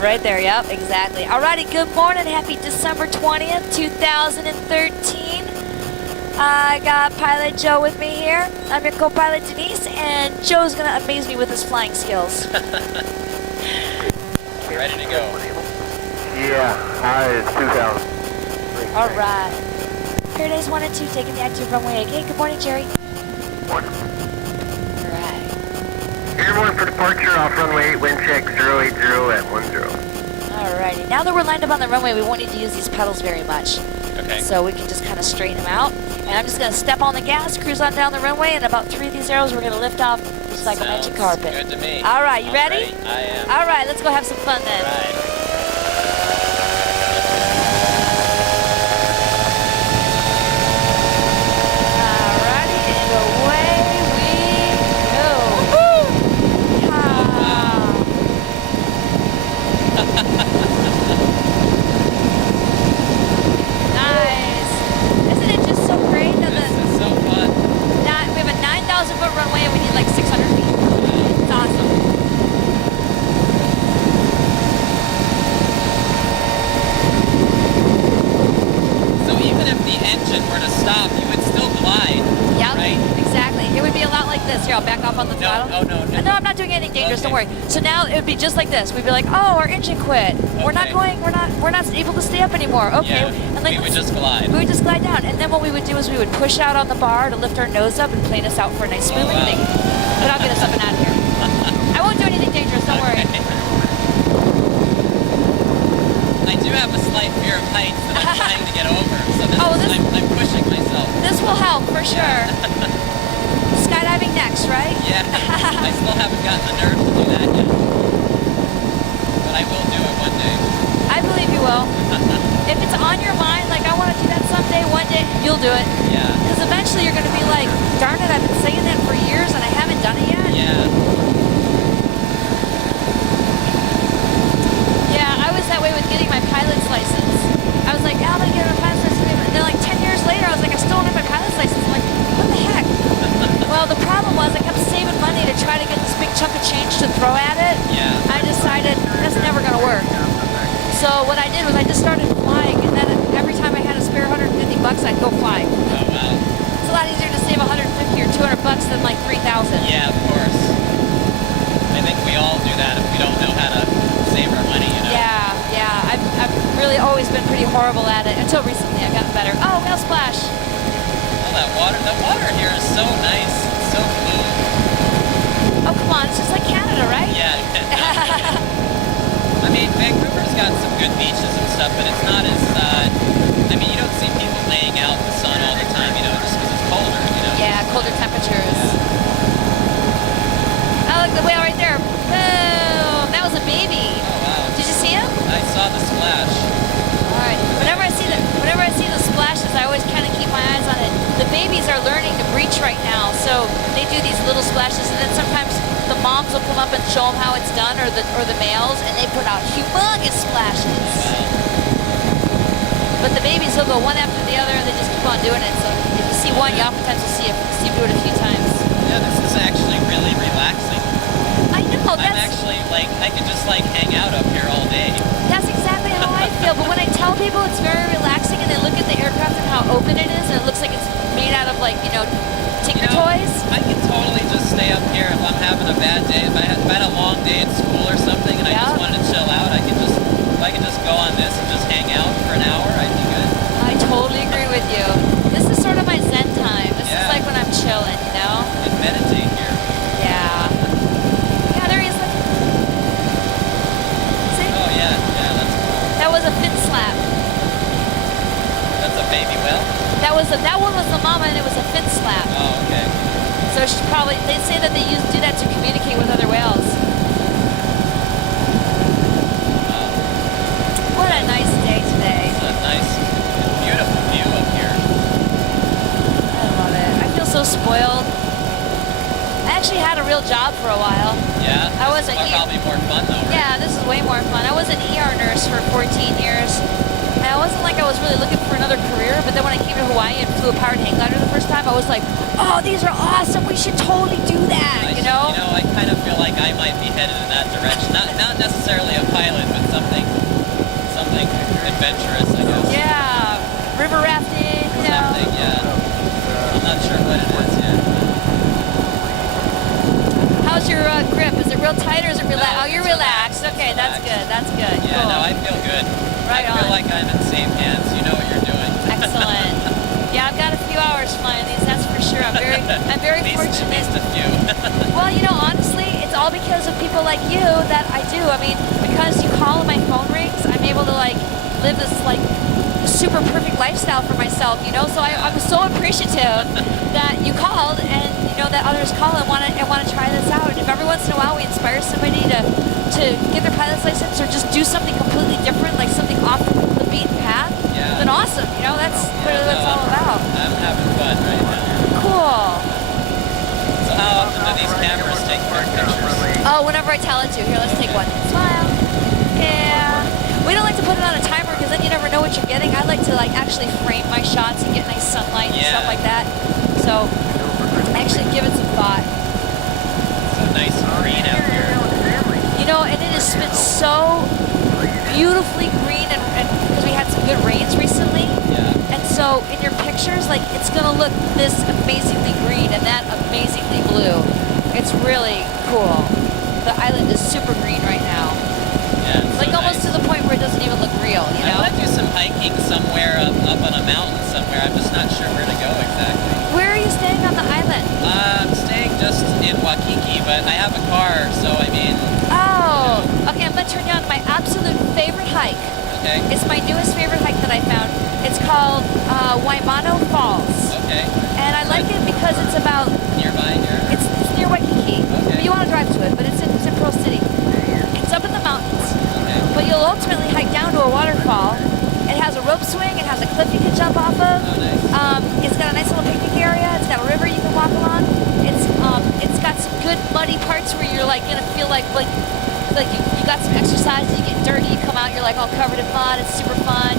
right there. Yep, exactly. Alrighty, good morning. Happy December 20th, 2013. I got Pilot Joe with me here. I'm your co-pilot Denise, and Joe's gonna amaze me with his flying skills. Ready to go. Yeah, it's 2000. Alright. Paradise 1 and 2 taking the active runway again. Good morning, Jerry. Morning. Alright. Airborne for departure off runway 8, wind check 080 at 10. Alrighty. Now that we're lined up on the runway, we won't need to use these pedals very much. Okay. So we can just kind of straighten them out. And I'm just going to step on the gas, cruise on down the runway, and about 3 of these arrows we're going to lift off just like a magic carpet. Good to me. Alright, you ready? I am. Alright, let's go have some fun then. Right. Nice. Isn't it just so great that This is so fun. we have a 9,000 foot runway and we need like 600 feet. It's awesome. So even if the engine were to stop, you would still glide. Yep, right? exactly. It would be a lot like this. Here, I'll back off on the throttle. No. No, I'm not doing anything dangerous. Okay. Don't worry. So now it would be just like this. We'd be like, oh, our engine quit. We're not Okay. we're not able to stay up anymore. Okay. Yeah, And like we would just glide. We would just glide down, and then what we would do is we would push out on the bar to lift our nose up and plane us out for a nice smooth wow. landing. But I'll get us up and out of here. I won't do anything dangerous. Don't worry. Okay. I do have a slight fear of heights that I'm trying to get over, so I'm pushing myself. This will help for sure. Skydiving next, right? Yeah, I still haven't gotten the nerve to do that yet. But I will do it one day. I believe you will. If it's on your mind, like I want to do that someday, one day, you'll do it. Yeah. Because eventually you're going to be like, darn it, I've been saying that for years and I haven't done it yet. Yeah. Yeah, I was that way with getting my pilot's license. I was like, I'm going to get my pilot's license. And then like 10 years later, I was like, I still don't have my pilot's license. I'm like, what the heck? Well, the problem was I kept saving money to try to get this big chunk of change to throw at it. Yeah. I decided that's never going to work. So what I did was I just started flying, and then every time I had a spare $150, I'd go fly. Oh, wow. It's a lot easier to save 150 or 200 bucks than like 3,000. Yeah, of course. I think we all do that if we don't know how to save our money, you know? Yeah. I've really always been pretty horrible at it until recently. I've gotten better. Oh, whale splash. Oh, the water here is so nice. It's so blue. Oh, come on. It's just like Canada, right? Yeah. I mean, Vancouver's got some good beaches and stuff, but it's not as, I mean, you don't see people laying out in the sun all the time, you know, just because it's colder, you know? Yeah, colder temperatures. Oh, look, the whale right there. Boom. That was a baby. Oh, wow. Did you see him? I saw the splash. All right. Whenever I see the splashes, I always kind of keep my eyes on it. The babies are learning to breach right now, so they do these little splashes, and then sometimes the moms will come up and show them how it's done, or the males, and they put out humongous splashes. Wow. But the babies will go one after the other, and they just keep on doing it. So if you see one, you oftentimes will see them do it a few times. Yeah, this is actually really relaxing. I know. I'm actually, like, I could just, like, hang out up here all day. That's exactly how I feel. But when I tell people it's very relaxing, and they look at the aircraft and how open it is, and it looks like it's made out of, like, Tinker Toys. I can totally just stay up here if I'm having a bad day. If I had a long day at school or something and I just wanted to chill out, if I can just go on this and just hang out for an hour, I'd be good. I totally agree with you. This is sort of my zen time. This is like when I'm chilling, you know? And meditate here. Yeah. Yeah, there he is. See? Oh, yeah, that's cool. That was a fin slap. That's a baby whale? That one was the mama, and it was a fin slap. Oh, okay. So she's probably, they say that they do that to communicate with other whales. What a nice day today. It's a nice, beautiful view up here. I love it. I feel so spoiled. I actually had a real job for a while. Yeah? I was probably more fun though, right? Yeah, this is way more fun. I was an ER nurse for 14 years. And I wasn't like I was really looking for another career, but then when I came to Hawaii and flew a powered hang glider the first time, I was like, oh, these are awesome. We should totally do that, you know? I kind of feel like I might be headed in that direction. Not necessarily a pilot, but something adventurous, I guess. Yeah, river rafting, you know? Something, yeah. I'm not sure what it is yet. How's your grip? Is it real tight or is it relaxed? No, Oh, you're it's relaxed. relaxed. Okay, It's that's relaxed. good. That's good. Yeah, Cool. no, I feel good. Right I feel on. like I'm in safe hands. You know what you're doing. Excellent. Yeah, I've got a few hours flying these, that's for sure. I'm very At fortunate. least a few. Well, honestly, it's all because of people like you that I do. I mean, because you call and my phone rings, I'm able to live this super perfect lifestyle for myself, So I'm so appreciative that you called and that others call and want to try this out. And if every once in a while we inspire somebody to get their pilot's license or just do something completely different, like something off the beaten path, then awesome. That's what it's all about. I'm having fun right now. Cool. So how often do these cameras take pictures? Oh, whenever I tell it to. Here, let's take one. Smile. Yeah. We don't like to put it on a timer because then you never know what you're getting. I like to actually frame my shots and get nice sunlight and stuff like that. So I actually give it some thought. So nice and green out here. And it has been so beautifully green and because we had some good rains recently. Yeah. And so in your pictures, it's gonna look this amazingly green and that amazingly blue. It's really cool. The island is super green right now. Yeah. It's so Almost nice. to the point where it doesn't even look real, I want to do some hiking somewhere up on a mountain somewhere. I'm just not sure where to go exactly. Where are you staying on the island? I'm staying just in Waikiki, but I have a car, so I mean... Oh, okay, I'm gonna turn you on to my absolute favorite hike. Okay. It's my newest favorite hike that I found. It's called Waimano Falls. Okay. And I like it because it's about... Nearby here? It's near Waikiki. Okay. But you want to drive to it, but it's in Pearl City. It's up in the mountains. Okay. But you'll ultimately hike down to a waterfall. It has a rope swing. It has a cliff you can jump off of. Oh, nice. It's got a nice little picnic area. It's got a river you can walk along. It's got some good muddy parts where you're gonna feel like you got some exercise. You get dirty. You come out. You're all covered in mud. It's super fun,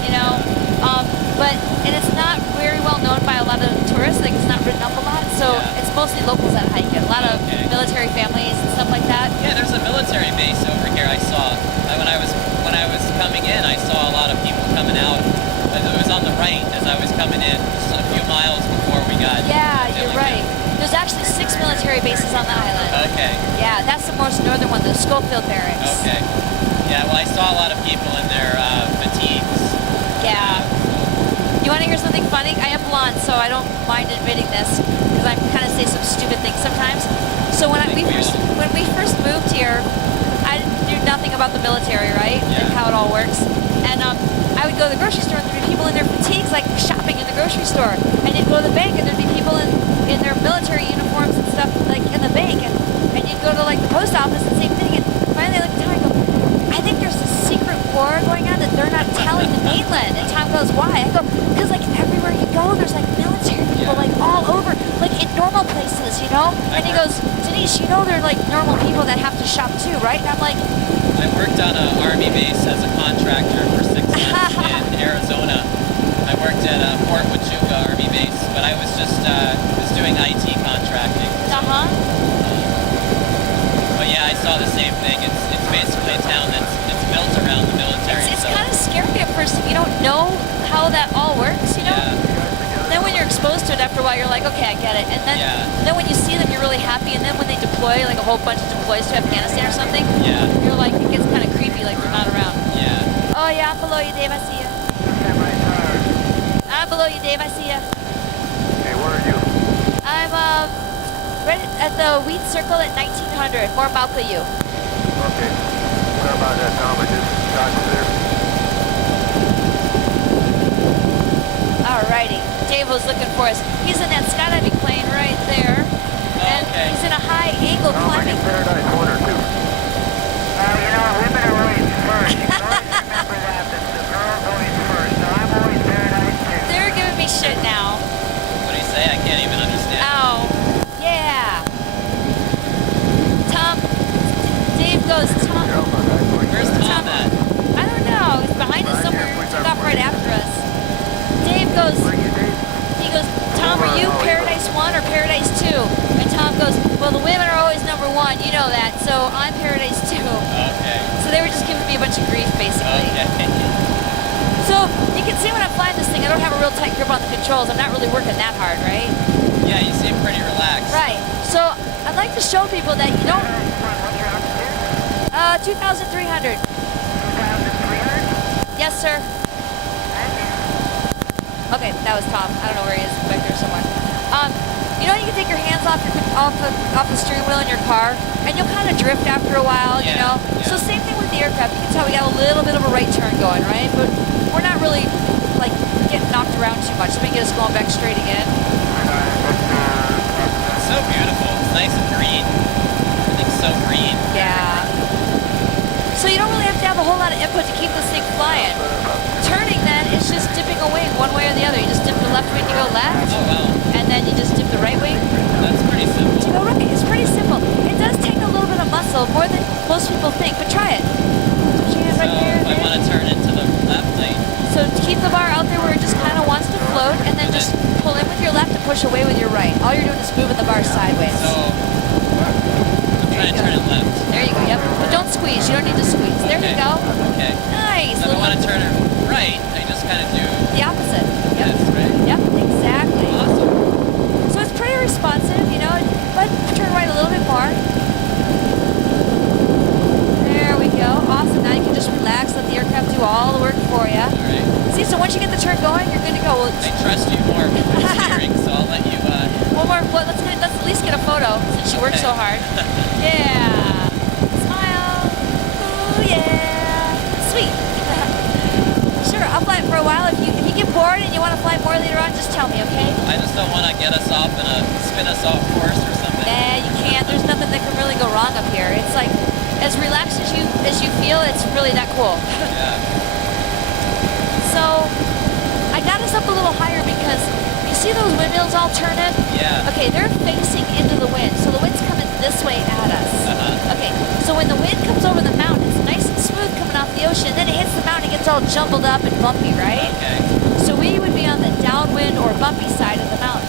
And it's not very well known by a lot of tourists. It's not written up a lot. So it's mostly locals that hike it. A lot of military families and stuff like that. Yeah, there's a military base over here. I saw when I was coming in. I saw a lot of people coming out. It was on the right as I was coming in, just a few miles before we got. Yeah, you're right. There's actually 6 military bases on the island. Okay. Yeah, that's the most northern one, the Schofield Barracks. Okay. Yeah, well, I saw a lot of people in their fatigues. Yeah. You want to hear something funny? I am blonde, so I don't mind admitting this because I kind of say some stupid things sometimes. So when we first moved here, I knew nothing about the military, right? Yeah. And how it all works. And I would go to the grocery store and there'd be people in their fatigues, shopping in the grocery store. And you'd go to the bank and there'd be people in their military uniforms and stuff, in the bank. And you'd go to the post office and same thing. And finally I look at Tom and I go, I think there's a secret war going on that they're not telling the mainland. And Tom goes, why? I go, because everywhere you go, there's military people all over, in normal places, And he goes, Denise, there are normal people that have to shop too, right? And I'm like, I worked on an army base as a contractor for 6 months in Arizona. I worked at Fort Huachuca Army Base, but I was just doing IT contracting. But yeah, I saw the same thing. It's basically a town it's built around the military. It's kind of scary at first if you don't know how that all works, Yeah. Then when you're exposed to it after a while, you're like, okay, I get it. And then when you see them, you're really happy. And then when they deploy, a whole bunch of deploys to Afghanistan or something, you're it gets kind of creepy, they're not around. Yeah. Oh yeah, I'm below you, Dave. I see you. I'm below you, Dave. I see you. Hey, where are you? I'm right at the wheat circle at 1900. More Mauka you. Okay. What about that, Tom? I just got there. Alrighty. Dave was looking for us. He's in that skydiving plane right there. And he's in a high angle climbing. Paradise 1 or 2? Women are always first. You can always remember that the girl's always first. So I'm always Paradise 2. They're giving me shit now. What do you say? I can't even understand. Oh, yeah. Tom, Dave goes, Tom. Where's Tom at? I don't know. He's behind us somewhere. Took off right after bunch of grief, basically. Okay. So you can see when I'm flying this thing, I don't have a real tight grip on the controls. I'm not really working that hard, right? Yeah, you seem pretty relaxed. Right. So I'd like to show people that you don't. What's your altitude? 2,300. 2,300? Yes, sir. Okay, that was Tom. I don't know where he is, back there somewhere. You know, you can take your hands off the steering wheel in your car, and you'll kind of drift after a while. You Yeah, know. yeah. So same thing with the aircraft. You can tell we got a little bit of a right turn going, right? But we're not really like getting knocked around too much. Let me get us going back straight again. It's so beautiful. It's nice and green. Everything's so green. Yeah. So you don't really have to have a whole lot of input to keep this thing flying. Turning then is just dipping a wing one way or the other. You just dip the left wing to go left, Oh, wow. and then you just dip the right wing That's pretty to simple. go right. It's pretty simple. It does take a little bit of muscle, more than most people think, but try it. Put your hands So right there. if I want to turn into the left, So keep the bar out there where it just kind of wants to float, and then just pull in with your left and push away with your right. All you're doing is moving the bar sideways. so I'm trying to turn it left. There you go. Yep. But don't squeeze. You don't need to squeeze. There you Okay. go. Okay. Nice. So if I want to turn it right, I just kind of do The opposite. Yep. this, right? Yep. Exactly. Awesome. So it's pretty responsive, you know, but turn right a little bit more. There we go. Awesome. Now you can just relax, let the aircraft do all the work for you. All right. See, so once you get the turn going, you're good to go. Well, I trust you more with the steering, so I'll let you. one more. Well, let's at least get a photo since you work so hard. Yeah. Smile. Ooh, yeah. Sweet. Sure, I'll fly it for a while. If you get bored and you want to fly more later on, just tell me, okay? I just don't want to get us off in a spin us off course or something. Nah, you can't. There's nothing that can really go wrong up here. It's like as relaxed as you feel. It's really that cool. Yeah. So I got us up a little higher because you see those windmills all turning? Yeah. Okay, they're facing into the wind, so the wind's coming this way at us. Uh-huh. Okay, so when the wind comes over the mountain, it's nice and smooth coming off the ocean. Then it hits the mountain, it gets all jumbled up and bumpy, right? Okay. So we would be on the downwind or bumpy side of the mountain.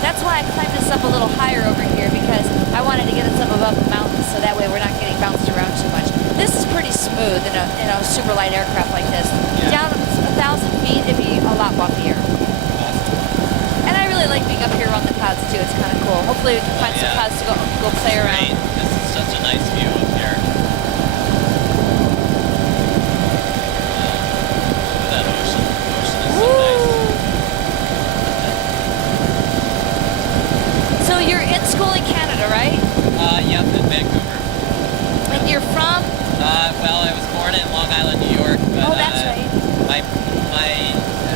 That's why I climbed this up a little higher over here because I wanted to get us up above the mountain so that way we're not getting bounced around too much. This is pretty smooth in a super light aircraft like this. Yeah. Down 1,000 feet, it'd be a lot bumpier. Awesome. And I really like being up here on the clouds too. It's kind of cool. Hopefully we can find some yeah. clouds to go play around. Great. This is such a nice view up here. Look at that ocean. The ocean is so nice. So you're in school in Canada, right? Yep, in Vancouver. And you're from? Well, I was born in Long Island, New York, but Oh, that's right.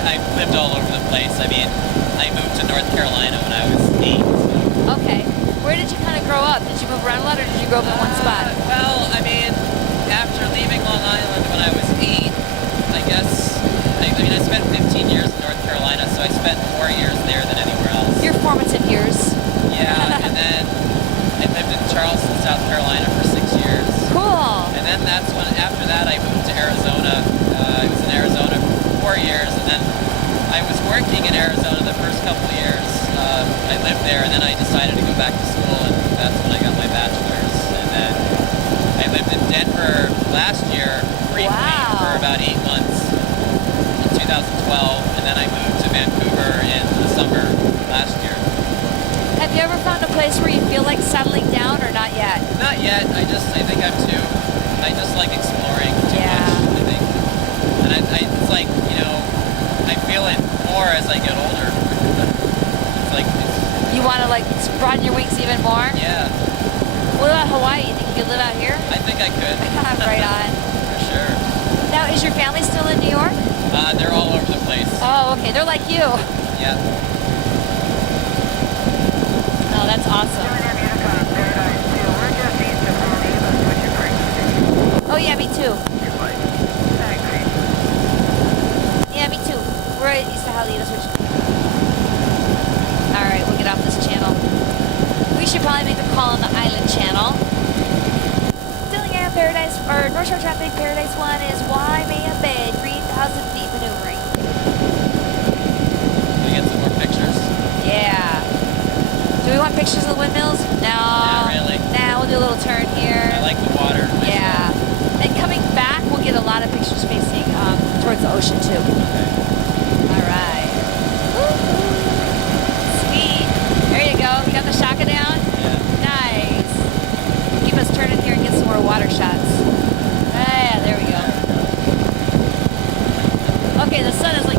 I lived all over the place. I mean, I moved to North Carolina when I was 8. So. Okay. Where did you kind of grow up? Did you move around a lot, or did you grow up in one spot? Well, I mean, after leaving Long Island when I was 8, I guess, I spent 15 years in North Carolina, so I spent more years there than anywhere else. Your formative years. Yeah, and then I lived in Charleston, South Carolina for 6 years. Cool. And then that's when, after that, I moved to Arizona. I was in Arizona for 4 years, and then I was working in Arizona the first couple of years. I lived there, and then I decided to go back to school, and that's when I got my bachelor's. And then I lived in Denver last year, briefly, Wow. for about 8 months in 2012, and then I moved to Vancouver in the summer last year. Have you ever found a place where you feel like settling down, or not yet? Not yet. I think I'm too. I just like exploring too Yeah. much. I think, and it's like, you know, I feel it more as I get older. It's like, You want to like broaden your wings even more? yeah, What about Hawaii? You think you could live out here? I think I could. Right on. For sure. Now, is your family still in New York? They're all over the place. Oh, okay. They're like you. Yeah. Oh, that's awesome. Unicorn Paradise 2. We're just east of Oahau. Switch your frequency. Oh, yeah, me too. Thanks. Yeah, me too. We're at east of Halita. All right, we'll get off this channel. We should probably make a call on the island channel. Dillingham Paradise, or North Shore Traffic Paradise 1 is Waimea Bay, 3,000 feet maneuvering. Can we get some more pictures? Yeah. Do we want pictures of the windmills? No. Not really. Nah, we'll do a little turn here. I like the water. Yeah. And coming back, we'll get a lot of pictures facing towards the ocean too. All right. Sweet. There you go. You got the shaka down? Yeah. Nice. Keep us turning here and get some more water shots. Ah, yeah, there we go. Okay, the sun is like